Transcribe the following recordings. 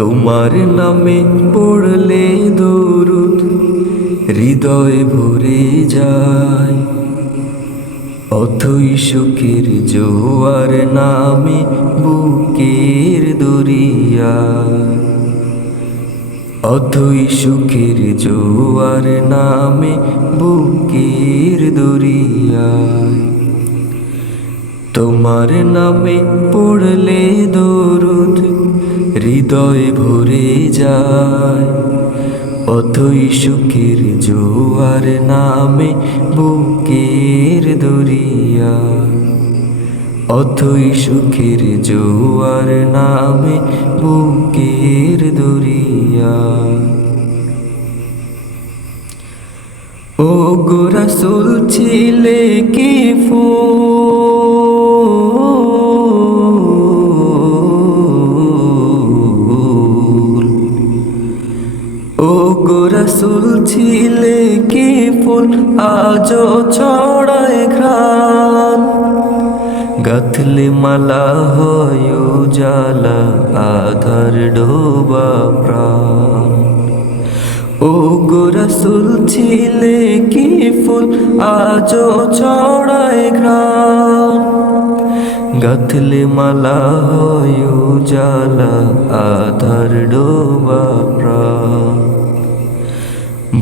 তোমার নামে পড়লে দরুদ হৃদয় ভরে যায়, অথই সুখের জোয়ার নামে বুকের দরিয়া। অথই সুখের জোয়ার নামে বুকের দরিয়া। তোমার নামে পড়লে দরুদ হৃদয় ভরে যায়, অথই সুখের জোয়ার নামে বুকের দরিয়া। অথই সুখের জোয়ার নামে বুকের দরিয়া। ও গো রাসূল ছিলে কি ফুল, ও গো রাসূল ছিলে কি ফুল, আজও ছড়ায় ঘ্রাণ। গাঁথলে মালা হয় উজালা, আধার ডোবা প্রাণ। ও গো রাসূল ছিলে কি ফুল, আজও ছড়ায় ঘ্রাণ। গাঁথলে মালা হয় উজালা, আধার ডোবা প্রাণ।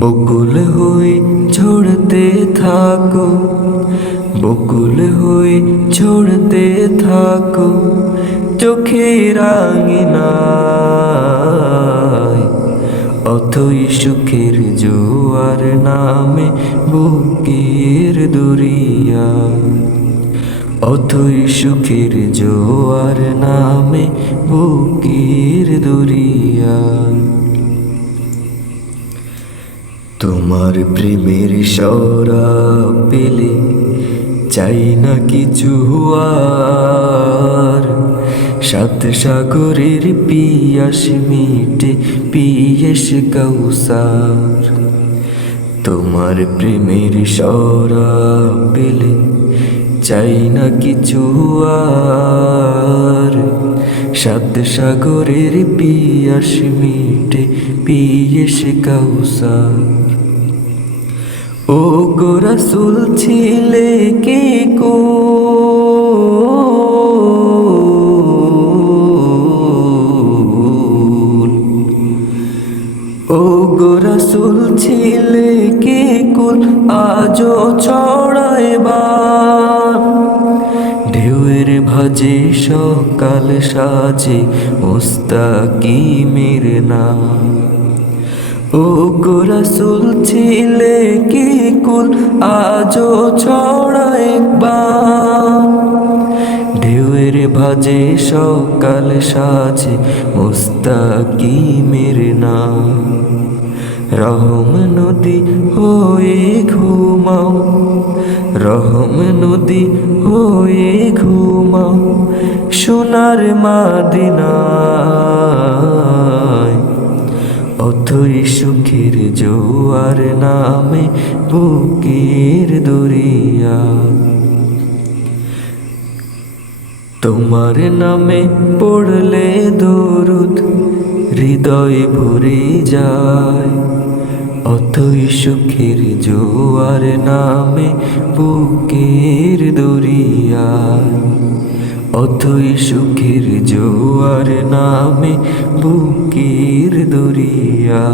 বকুল হয়ে ঝরতে থাকো, বকুল হয়ে ঝরতে থাকো চোখের আঙিনায়। অথই সুখের জোয়ার নামে বুকের দরিয়া। অথই সুখের জোয়ার নামে বুকের দরিয়া। তোমার প্রেমের সরাব পেলে চাই না কিছু আর, সাত সাগরের পিয়াস মিটে পিয়াস কাউসার। তোমার প্রেমের সরাব পেলে চাই না কিছু আর, সাত সাগরের পিয়াস মিটে পিয়াস কাউসার। ও গো রাসূল ছিলে কি কুল, ও গো রাসূল ছিলে কি কুল, আজও ছড়ায় বান। ঢেউয়ের ভাজে সকাল সাজে মুস্তাকিমের নাম। ও গো রাসূল ছিলে কি কুল, আজও ছড়ায় বান। ঢেউয়ের ভাজে সকাল সাজে মুস্তাকিমের নাম। রহম নদী হয়ে ঘুমাও, রহম নদী হয়ে ঘুমাও সোনার মদিনায়। অথই সুখের জোয়ার নামে বুকের দরিয়া। তোমার নামে পড়লে দরুদ হৃদয় ভরে যায়, অথই সুখের জোয়ার নামে বুকের দরিয়া। অথই সুখের জোয়ার নামে বুকের দরিয়া।